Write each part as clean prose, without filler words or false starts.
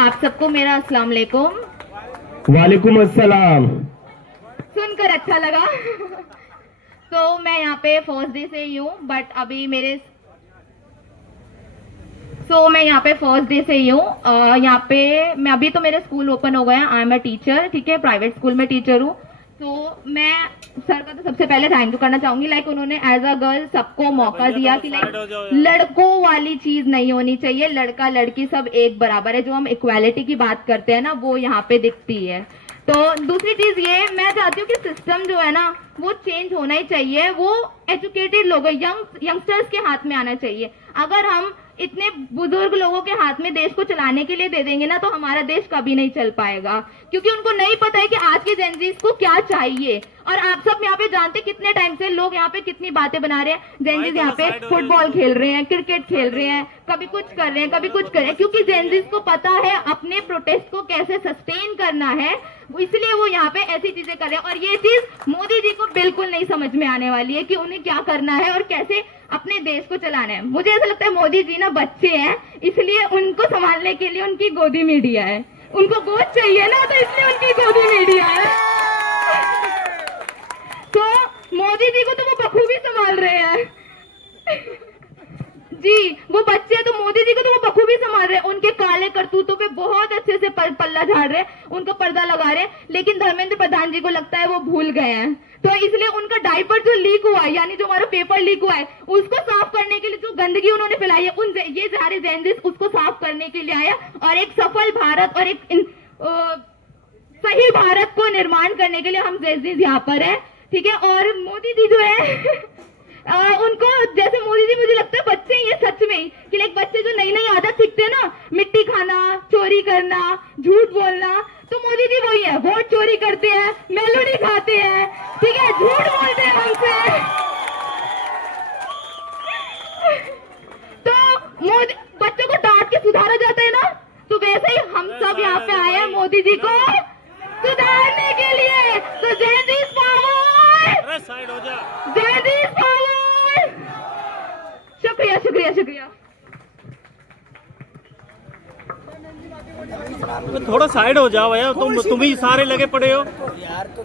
आप सबको मेरा अस्सलाम वालेकुम। वालेकुम अस्सलाम। सुनकर अच्छा लगा। तो मैं यहाँ पे फर्स्ट डे से ही हूँ, बट अभी मैं यहाँ पे फर्स्ट डे से ही हूँ। यहाँ पे मैं अभी तो मेरे स्कूल ओपन हो गया। आई एम अ टीचर, ठीक है, प्राइवेट स्कूल में टीचर हूँ। तो मैं सर का तो सबसे पहले थैंक यू करना चाहूंगी। लाइक उन्होंने एज अ गर्ल सबको मौका दिया कि लाइक लड़कों वाली चीज नहीं होनी चाहिए, लड़का लड़की सब एक बराबर है। जो हम इक्वालिटी की बात करते हैं ना, वो यहाँ पे दिखती है। तो दूसरी चीज ये मैं चाहती हूँ कि सिस्टम जो है ना वो चेंज होना ही चाहिए। वो एजुकेटेड लोग यंगस्टर्स के हाथ में आना चाहिए। अगर हम इतने बुजुर्ग लोगों के हाथ में देश को चलाने के लिए दे देंगे ना, तो हमारा देश कभी नहीं चल पाएगा, क्योंकि उनको नहीं पता है कि आज के जेनजीज को क्या चाहिए। और आप सब यहाँ पे जानते कितने टाइम से लोग यहाँ पे कितनी बातें बना रहे हैं। जेनजीज यहाँ पे फुटबॉल खेल रहे हैं, क्रिकेट खेल रहे हैं, कभी कुछ कर रहे हैं, कभी कुछ कर रहे हैं, क्योंकि जेनजीज को पता है अपने प्रोटेस्ट को कैसे सस्टेन करना है। इसलिए वो यहाँ पे ऐसी चीजें कर रहे हैं। और ये चीज मोदी जी को बिल्कुल नहीं समझ में आने वाली है कि उन्हें क्या करना है और कैसे अपने देश को चलाना है। मुझे ऐसा लगता है मोदी जी ना बच्चे हैं, इसलिए उनको संभालने के लिए उनकी गोदी मीडिया है। उनको गोद चाहिए ना, तो इसलिए उनकी गोदी मीडिया है। तो मोदी जी को तो वो बखूबी संभाल रहे हैं। जी, वो बच्चे हैं तो मोदी जी को तो वो बखूबी संभाल रहे हैं। उनके काले करतूतों पे बहुत अच्छे से पल्ला झाड़ रहे हैं, उनको पर्दा लगा रहे हैं। लेकिन धर्मेंद्र प्रधान जी को लगता है वो भूल गए हैं। तो इसलिए उनका डायपर जो लीक हुआ है, यानी जो हमारा पेपर लीक हुआ है, उसको साफ करने के लिए जो गंदगी उन्होंने फैलाई है, ये सारे जेनजिस उसको साफ करने के लिए आया। और एक सफल भारत और एक सही भारत को निर्माण करने के लिए हम जेनजिस यहाँ पर है, ठीक है। और मोदी जी जो है उनको, जैसे मोदी जी मुझे लगता है बच्चे ही है सच में ही, कि लाइक बच्चे जो नई नई आदत सीखते हैं ना, मिट्टी खाना, चोरी करना, झूठ बोलना, तो मोदी जी वही है। वोट चोरी करते हैं, मेलोडी खाते हैं, ठीक है, झूठ बोलते हैं हमसे। तो मोदी बच्चों को डांट के सुधारा जाता है ना, तो वैसे ही हम सब यहाँ पे आए हैं मोदी जी को सुधारने के लिए। तो जय जी पावर, साइड हो जा। जय जी पावर। शुक्रिया शुक्रिया शुक्रिया। थोड़ा साइड हो जाओ भैया, तुम ही सारे लगे पड़े हो यार। तो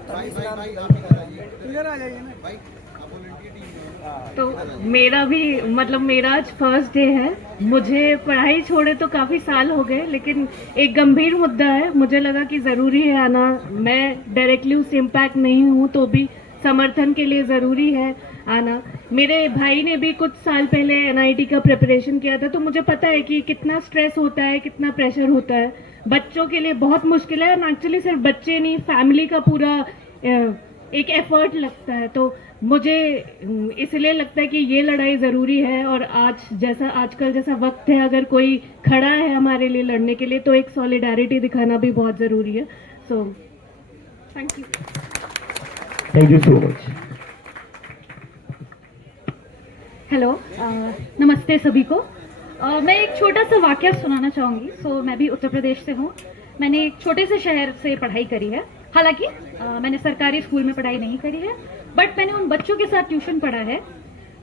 तो मेरा भी मतलब मेरा आज फर्स्ट डे है। मुझे पढ़ाई छोड़े तो काफ़ी साल हो गए, लेकिन एक गंभीर मुद्दा है, मुझे लगा कि ज़रूरी है आना। मैं डायरेक्टली उस इम्पैक्ट नहीं हूँ, तो भी समर्थन के लिए ज़रूरी है आना। मेरे भाई ने भी कुछ साल पहले एनआईटी का प्रिपरेशन किया था, तो मुझे पता है कि कितना स्ट्रेस होता है, कितना प्रेशर होता है। बच्चों के लिए बहुत मुश्किल है, और एक्चुअली सिर्फ बच्चे नहीं, फैमिली का पूरा एक एफर्ट लगता है। तो मुझे इसलिए लगता है कि ये लड़ाई ज़रूरी है। और आजकल जैसा वक्त है, अगर कोई खड़ा है हमारे लिए लड़ने के लिए, तो एक सॉलिडारिटी दिखाना भी बहुत ज़रूरी है। So thank you so much. Hello, नमस्ते सभी को। मैं एक छोटा सा वाकया सुनाना चाहूँगी। मैं भी उत्तर प्रदेश से हूँ। मैंने एक छोटे से शहर से पढ़ाई करी है। हालांकि मैंने सरकारी स्कूल में पढ़ाई नहीं करी है, बट मैंने उन बच्चों के साथ ट्यूशन पढ़ा है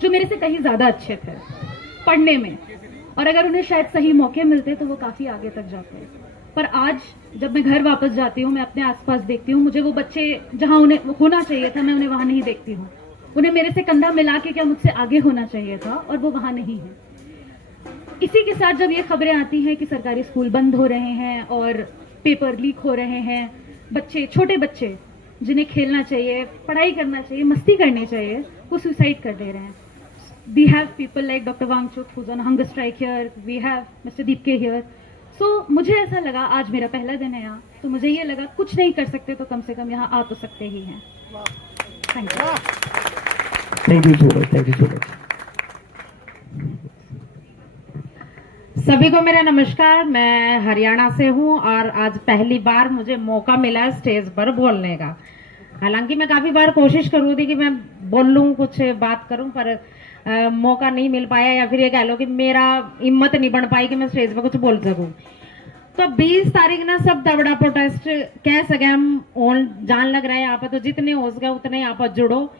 जो मेरे से कहीं ज़्यादा अच्छे थे पढ़ने में, और अगर उन्हें शायद सही मौके मिलते तो वो काफ़ी आगे तक जाते। पर आज जब मैं घर वापस जाती हूँ, मैं अपने आसपास देखती हूँ, मुझे वो बच्चे जहाँ उन्हें होना चाहिए था, मैं उन्हें वहाँ नहीं देखती हूँ। उन्हें मेरे से कंधा मिला के क्या मुझसे आगे होना चाहिए था, और वो वहाँ नहीं है। इसी के साथ जब ये खबरें आती हैं कि सरकारी स्कूल बंद हो रहे हैं और पेपर लीक हो रहे हैं, बच्चे, छोटे बच्चे जिन्हें खेलना चाहिए, पढ़ाई करना चाहिए, मस्ती करनी चाहिए, वो सुसाइड कर दे रहे हैं। We have people like doctor Wangchuk who's on hunger strike here, we have Mr. Deepak here। So मुझे ऐसा लगा, आज मेरा पहला दिन है यहाँ, तो मुझे ये लगा कुछ नहीं कर सकते तो कम से कम यहाँ आ तो सकते ही हैं। Thank you. Thank you so much, thank you so much. सभी को मेरा नमस्कार। मैं हरियाणा से हूँ और आज पहली बार मुझे मौका मिला स्टेज पर बोलने का। हालांकि मैं काफ़ी बार कोशिश कर रही थी कि मैं बोल लूँ, कुछ बात करूँ, पर मौका नहीं मिल पाया, या फिर ये कह लो कि मेरा हिम्मत नहीं बन पाई कि मैं स्टेज पर कुछ बोल सकूँ। तो 20 तारीख ना सब बड़ा प्रोटेस्ट कह सके हम जान लग रहा है यहाँ पर, तो जितने हो सके उतने यहाँ पर जुड़ो।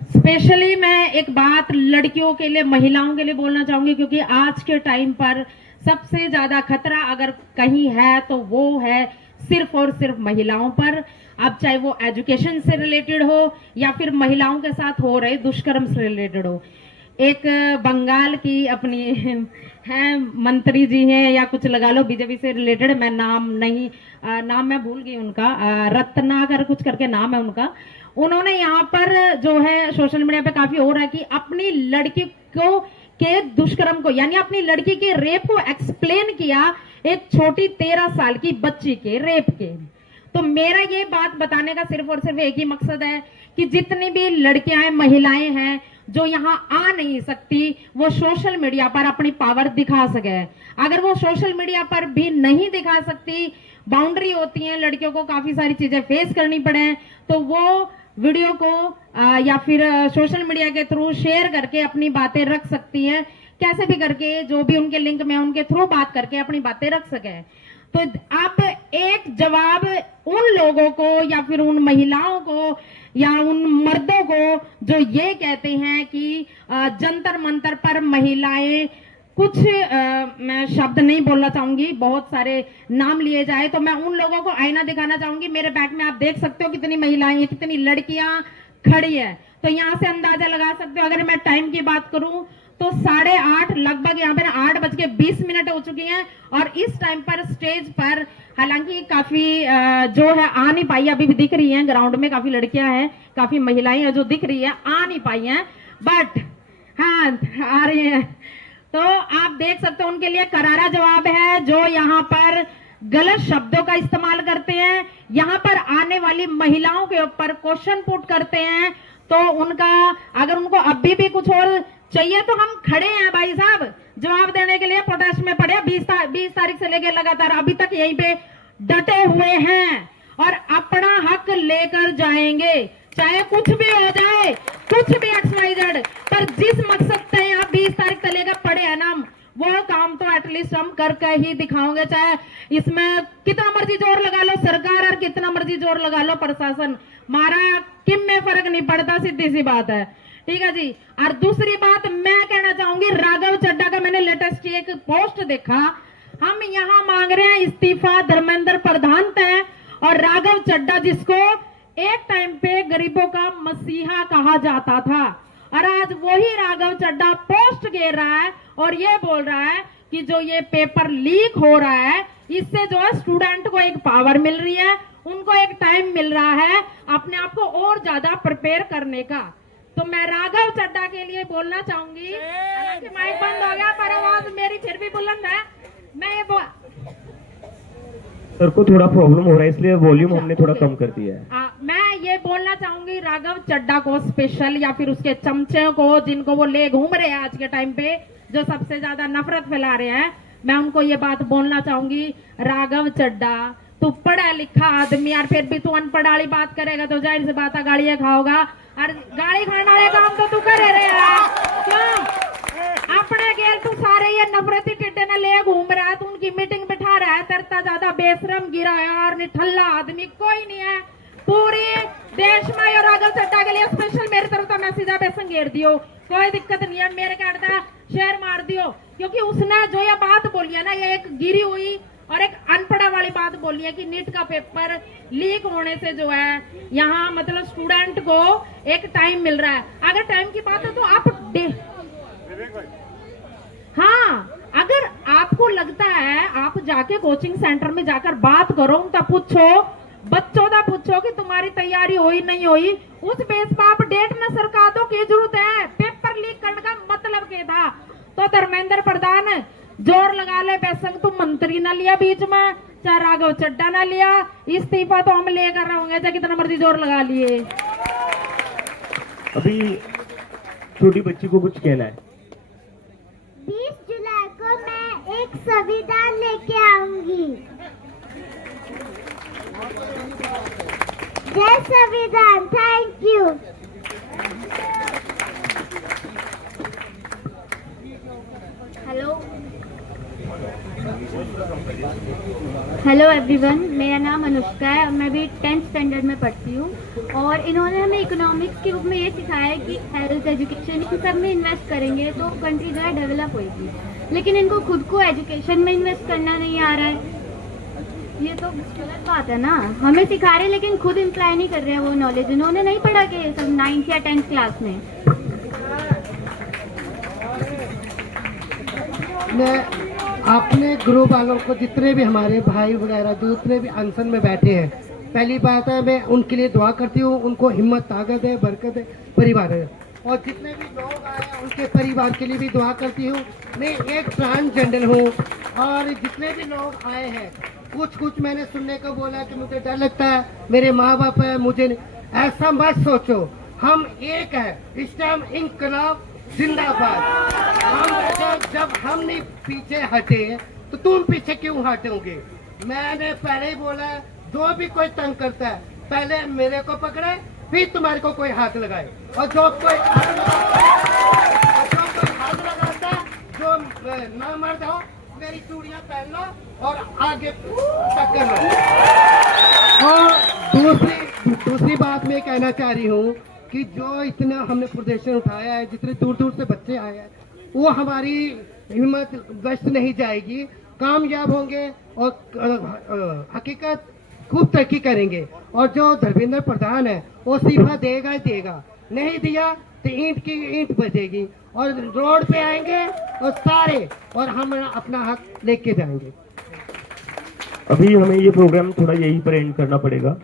स्पेशली मैं एक बात लड़कियों के लिए, महिलाओं के लिए बोलना चाहूंगी, क्योंकि आज के टाइम पर सबसे ज्यादा खतरा अगर कहीं है तो वो है सिर्फ और सिर्फ महिलाओं पर। अब चाहे वो एजुकेशन से रिलेटेड हो या फिर महिलाओं के साथ हो रहे दुष्कर्म से रिलेटेड हो। एक बंगाल की अपनी है मंत्री जी हैं या कुछ लगा लो बीजेपी से रिलेटेड, मैं नाम मैं भूल गई उनका, रत्नाकर कुछ करके नाम है उनका। उन्होंने यहाँ पर जो है सोशल मीडिया पे काफी हो रहा है कि अपनी लड़की को के दुष्कर्म को यानी अपनी लड़की के रेप को एक्सप्लेन किया एक छोटी 13 साल की बच्ची के रेप के। तो मेरा ये बात बताने का सिर्फ और सिर्फ एक ही मकसद है कि जितनी भी लड़कियां महिलाएं हैं जो यहाँ आ नहीं सकती वो सोशल मीडिया पर अपनी पावर दिखा सके। अगर वो सोशल मीडिया पर भी नहीं दिखा सकती, बाउंड्री होती है लड़कियों को काफी सारी चीजें फेस करनी पड़े, तो वो वीडियो को या फिर सोशल मीडिया के थ्रू शेयर करके अपनी बातें रख सकती है, कैसे भी करके जो भी उनके लिंक में उनके थ्रू बात करके अपनी बातें रख सके। तो आप एक जवाब उन लोगों को या फिर उन महिलाओं को या उन मर्दों को जो ये कहते हैं कि जंतर मंतर पर महिलाएं कुछ मैं शब्द नहीं बोलना चाहूंगी, बहुत सारे नाम लिए जाए, तो मैं उन लोगों को आईना दिखाना चाहूंगी। मेरे बैक में आप देख सकते हो कितनी महिलाएं कितनी लड़कियां खड़ी है, तो यहाँ से अंदाजा लगा सकते हो। अगर मैं टाइम की बात करूं तो 8:30 लगभग यहाँ पर 8:20 हो चुकी हैं और इस टाइम पर स्टेज पर हालांकि काफी जो है आ नहीं पाई, अभी भी दिख रही हैं ग्राउंड में काफी लड़कियां हैं, काफी महिलाएं हैं जो दिख रही है, आ नहीं पाई हैं, बट हाँ आ रही हैं। तो आप देख सकते हो उनके लिए करारा जवाब है जो यहाँ पर गलत शब्दों का इस्तेमाल करते हैं, यहाँ पर आने वाली महिलाओं के ऊपर क्वेश्चन पुट करते हैं। तो उनका अगर उनको अभी भी कुछ और चाहिए तो हम खड़े हैं भाई साहब जवाब देने के लिए, प्रोटेस्ट में पड़े 20 तारीख से लेकर लगातार अभी तक यहीं पे डटे हुए हैं और अपना हक लेकर जाएंगे, चाहे कुछ भी हो जाए, कुछ भी XYZ, पर जिस मकसद से आप 20 तारीख से लेकर पड़े हैं ना, वो काम तो एटलीस्ट हम करके ही दिखाओगे, चाहे इसमें कितना मर्जी जोर लगा लो सरकार और कितना मर्जी जोर लगा लो प्रशासन, हमारा किम में फर्क नहीं पड़ता, सीधी सी बात है। ठीक है जी। और दूसरी बात मैं कहना चाहूंगी, राघव चड्ढा का मैंने लेटेस्ट एक पोस्ट देखा, हम यहाँ मांग रहे हैं इस्तीफा धर्मेंद्र प्रधान तय और राघव चड्ढा जिसको एक टाइम पे गरीबों का मसीहा कहा जाता था, और आज वही राघव चड्ढा पोस्ट घेर रहा है और ये बोल रहा है कि जो ये पेपर लीक हो रहा है इससे जो है स्टूडेंट को एक पावर मिल रही है, उनको एक टाइम मिल रहा है अपने आप को और ज्यादा प्रिपेयर करने का। तो मैं राघव चड्ढा के लिए बोलना चाहूंगी, हालांकि माइक बंद हो गया पर आवाज मेरी फिर भी बुलंद है। मैं सर को थोड़ा प्रॉब्लम हो रहा है इसलिए वॉल्यूम हमने थोड़ा कम कर दिया है। मैं ये बोलना चाहूंगी राघव चड्ढा को स्पेशल या फिर उसके चमचे को जिनको वो ले घूम रहे हैं आज के टाइम पे, जो सबसे ज्यादा नफरत फैला रहे हैं, मैं उनको ये बात बोलना चाहूंगी, राघव चड्ढा तू पढ़ा लिखा आदमी और फिर भी तू अनपढ़ वाली बात करेगा तो जाहिर सी बात है गाड़ियां खाओगा, और गाड़ी खाने वाले काम तो तू करे रहे क्यों? अपने गेल तू सारे ये नफरती टिड्डे ने ले घूम रहा है, तू उनकी मीटिंग बिठा रहा है, तरता ज्यादा बेशरम गिरा यार निठल्ला आदमी कोई नहीं है पूरी देश में। और राघव चड्ढा के लिए स्पेशल मेरी तरफ तो मैसेज आप संगेर दियो, कोई दिक्कत नहीं है, मेरे कहता शेयर मार दियो, क्योंकि उसने जो ये बात बोली है ना, ये एक गिरी हुई और एक अनपढ़ा वाली बात बोली है कि नीट का पेपर लीक होने से जो है यहाँ मतलब स्टूडेंट को एक टाइम मिल रहा है। अगर टाइम की बात है तो आप हाँ, अगर आपको लगता है आप जाके कोचिंग सेंटर में जाकर बात करो, उनका पूछो, बच्चों का पूछो कि तुम्हारी तैयारी हुई नहीं हुई, उस बेस पर आप डेट में सरकार दो की जरूरत है। पेपर लीक करने का मतलब क्या था? तो धर्मेंद्र प्रधान जोर लगा ले, बेशक तुम मंत्री ना लिया बीच में, चाहे राघव चड्ढा ना लिया, इस्तीफा तो हम लेकर रहेंगे चाहे कितना मर्जी जोर लगा लिए। अभी छोटी बच्ची को कुछ कहना है। 20 जुलाई को मैं एक संविधान लेके आऊंगी। जय संविधान, thank you. Hello hello everyone, मेरा नाम अनुष्का है और मैं भी 10th स्टैंडर्ड में पढ़ती हूँ। और इन्होंने हमें इकोनॉमिक्स के रूप में ये सिखाया है कि हेल्थ, एजुकेशन, इन सब में इन्वेस्ट करेंगे तो कंट्री जो है डेवलप होगी। लेकिन इनको खुद को एजुकेशन में इन्वेस्ट करना नहीं आ रहा है। ये तो गलत बात है ना। हमें सिखा रहे हैं लेकिन खुद इम्प्लाई नहीं कर रहे हैं वो नॉलेज। इन्होंने नहीं पढ़ा कि ये सब 9th या 10th क्लास में। मैं अपने ग्रुप वालों को, जितने भी हमारे भाई वगैरह जितने भी अनशन में बैठे हैं, पहली बात है मैं उनके लिए दुआ करती हूँ, उनको हिम्मत, ताकत है, बरकत है, परिवार है। और जितने भी लोग आए हैं उनके परिवार के लिए भी दुआ करती हूँ। मैं एक ट्रांसजेंडर हूँ और जितने भी लोग आए हैं, कुछ मैंने सुनने को बोला कि मुझे डर लगता है, मेरे माँ बाप है, मुझे ऐसा मत सोचो। हम एक है, इस टाइम इंकलाब जिंदाबाद। जब हम नहीं पीछे हटे तो तुम पीछे क्यों हटोगे? मैंने पहले ही बोला है, जो भी कोई तंग करता है पहले मेरे को पकड़े, फिर तुम्हारे को कोई हाथ लगाए। और जो कोई हाथ लगाता है, जो ना मर्द हो, मेरी चूड़ियां पहन लो और आगे टक्कर लो। और दूसरी बात मैं कहना चाह रही हूँ कि जो इतना हमने प्रदर्शन उठाया है, जितने दूर दूर से बच्चे आए हैं, वो हमारी हिम्मत व्यस्त नहीं जाएगी, कामयाब होंगे और हकीकत खूब तरक्की करेंगे। और जो धर्मेंद्र प्रधान है वो इस्तीफा देगा ही देगा, नहीं दिया तो ईंट की ईंट बजेगी और रोड पे आएंगे और सारे, और हम अपना हक लेके जाएंगे। अभी हमें ये प्रोग्राम थोड़ा यहीं पर एंड करना पड़ेगा।